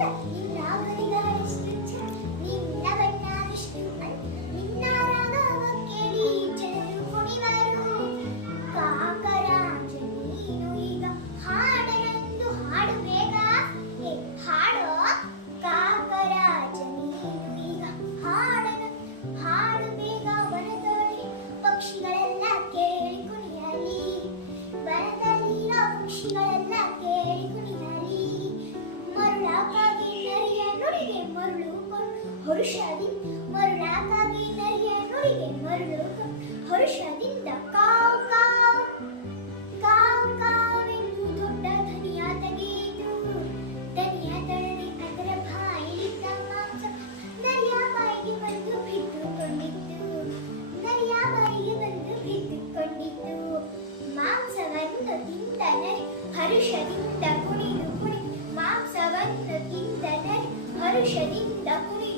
ನಿನ್ನ ಬರಿಗಾಲಿಷ್ಟು ಚಂದ, ನಿನ್ನ ಬಣ್ಣವಿಷ್ಟು ಅಂದ, ನಿನ್ನ ರಾಗವ ಕೇಳಿ ಜನರು ಕುಣಿವರು. ಕಾಕರಾಜ ನೀನು ಈಗ ಹಾಡನೆಂದು ಹಾಡು ಬೇಗ, ಹಾಡೋ ಕಾಕರಾಜ ನೀನು ಈಗ ಹಾಡು ಬೇಗ. ವನದೊಳಗೆ ಪಕ್ಷಿಗಳೆಲ್ಲ ಕೇಳಿ ಕುಣಿಯಲಿ, ವನದಲ್ಲಿರೋ ಪಕ್ಷಿಗಳೆಲ್ಲ ಕೇಳಿ ಕುಣಿಯಲಿ. ಮರುಳಾಕಾಗಿ ನರಿಯ ನುಡಿಗೆ ಮರುಳು ಹರುಷದಿ, ಮರುಳಾಕಾಗಿ ನರಿಯ ನುಡಿಗೆ ಮರುಳು ಹರುಷದಿಂದ ಕಾವ್ ಕಾವ್ ಕಾವ್ ಕಾವೆಂದು ದೊಡ್ಡ ಧ್ವನಿಯ ತೆಗೆಯಿತು. ದನಿಯ ತಡನೆ ಅದರ ಬಾಯಿಲಿದ್ದ ಮಾಂಸ ನರಿಯ ಬಾಯಿಗೆ ಬಂದು ಬಿದ್ದುಕೊಂಡಿತ್ತು, ನರಿಯ ಬಾಯಿಗೆ ಬಂದು ಬಿದ್ದುಕೊಂಡಿತ್ತು. ಮಾಂಸವನ್ನು ತಿಂದ ನರಿ ಹರುಷದಿಂದ ಕುಣಿದು ಮಾಂಸವನ್ನು ತಿಂದ ನರಿ ಹರುಷದಿಂದ ಕುಣಿದು